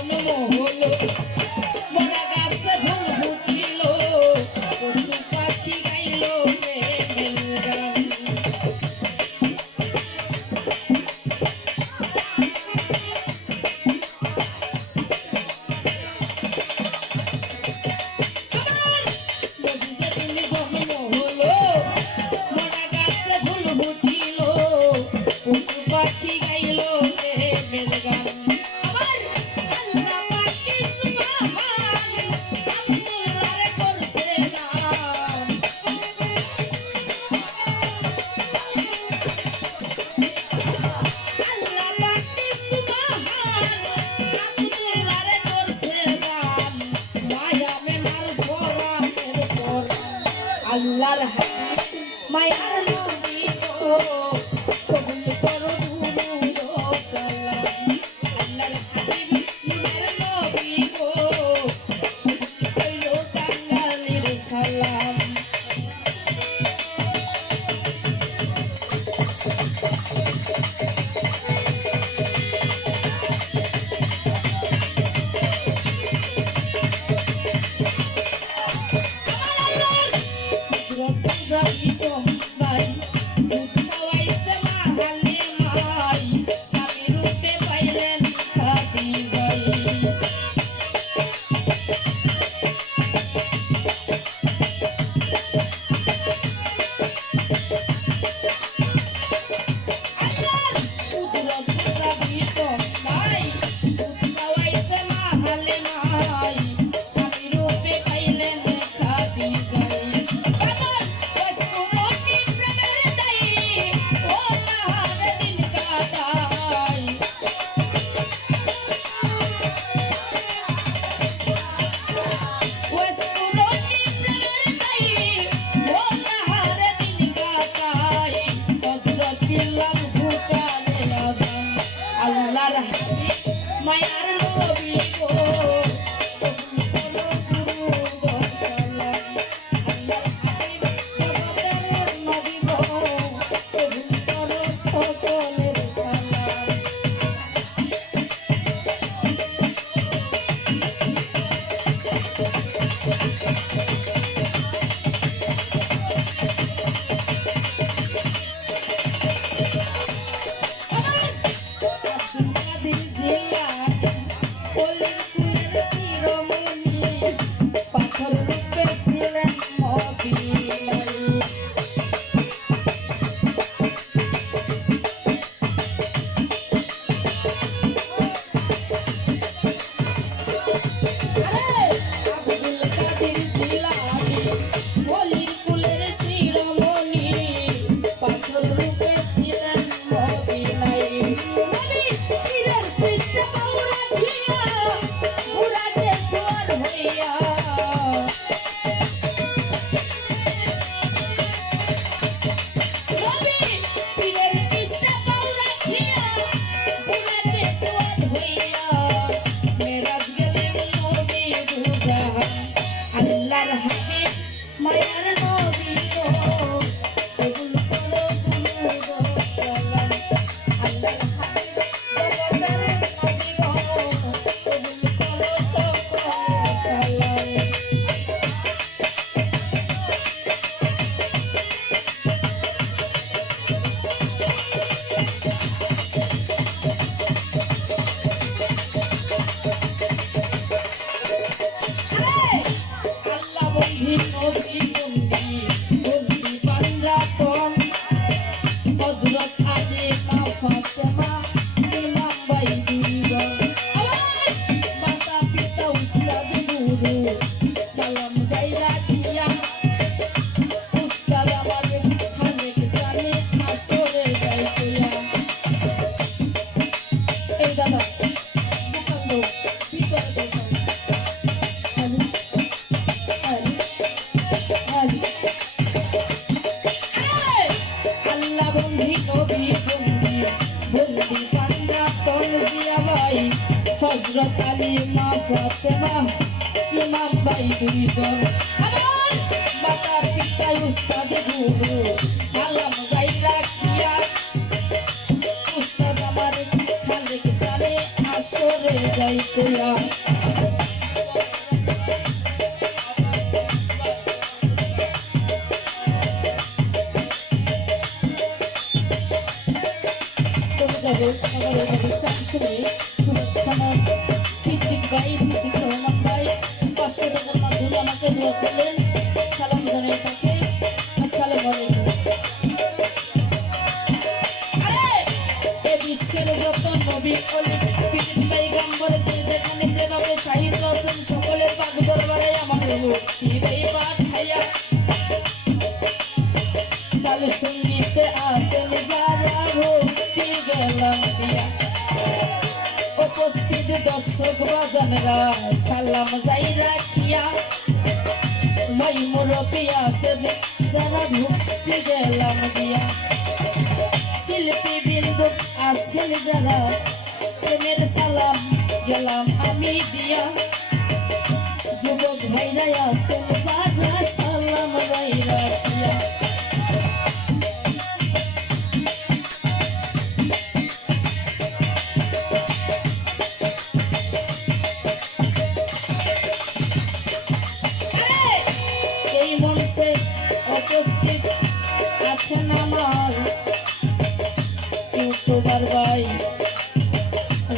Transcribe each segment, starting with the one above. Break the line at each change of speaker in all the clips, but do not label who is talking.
জন্ম হলো মায়া তুমি তো তুমি করো হজরত আলী মা ফাতেমা ইমাম ভাই দুইজন আমার মাতার পিতা উস্তাদ গুরু সালাম গাই রাখিয়া উস্তাদ আমার খালি জানে আসরে যাইতেয়া করলেন সালাম গেলাম দিয়া। উপস্থিত দর্শক বাজানরা, সালাম যাই রাখিয়া। মাই মুরব্বী আছেন যারা ভক্তি গেলাম দিয়া। শিল্পী বিন্দু আছেন যারা, প্রেমের সালাম গেলাম আমি দিয়া। যুবক ভাইরা আছেন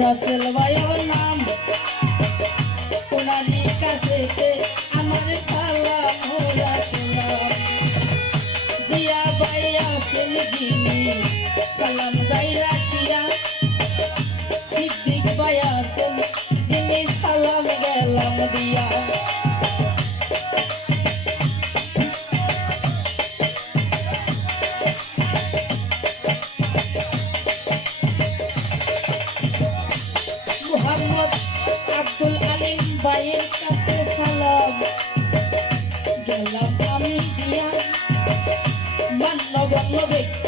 রাসেল ভাই আমার নাম ওনারই কাছেতে আমার সালাম রাখলাম জিয়া ভাই আছেন যিনি, সালাম যাই রাখিয়া। সিদ্দিক ভাই আছেন যিনি সালাম গেলাম দিয়া।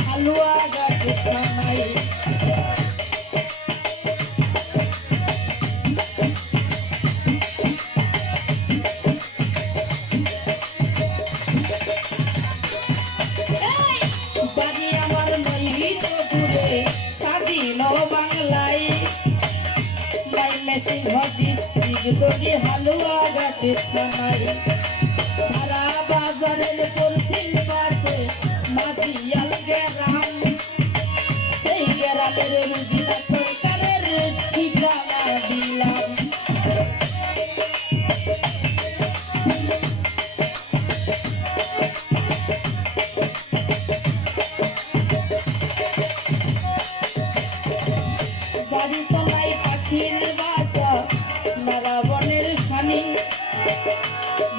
হালুয়া গাছে খানাই বাড়ি আমার নই তো দূরে, স্বাধীন বাংলায়। নাই মেসি হদিস ঠিক দলি হালুয়া গাছে খানাই সারা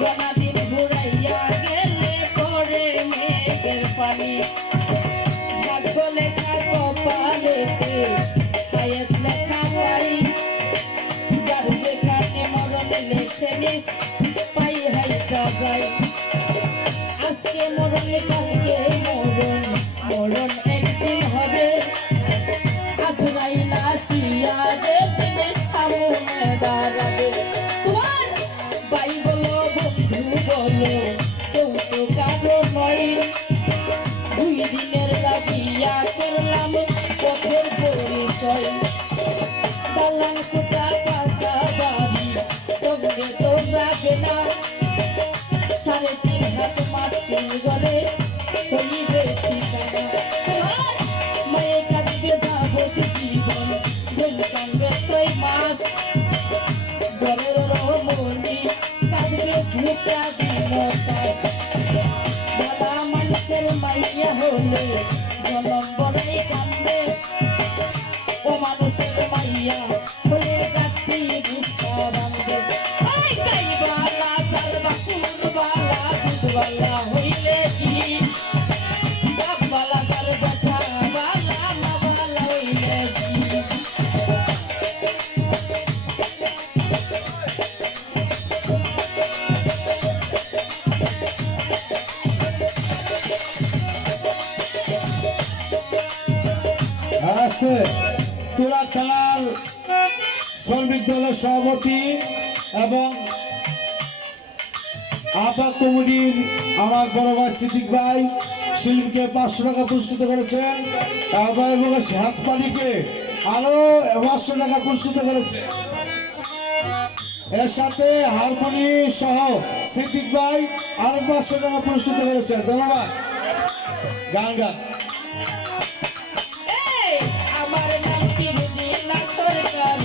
বনাদিন ঘুরাইয়া মাটি গলে আছে। তুরা থানার শ্রমিক
দলের সভাপতি এবং আফাক কমিটির আমার বড় ভাই সিদ্দিক ভাই, শিল্পীকে পাঁচশো টাকা পুরস্কৃত করেছেন। তারপরে হাসপানিকে আরও পাঁচশো টাকা পুরস্কৃত করেছে। এর সাথে হারমোনি সহ সিদ্দিক ভাই আরও পাঁচশো টাকা পুরস্কৃত করেছেন। ধন্যবাদ। গান গান।
আমার নাম সরকার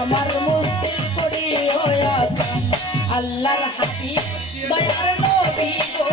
আমার মুশকিল দয়ার নবী গো।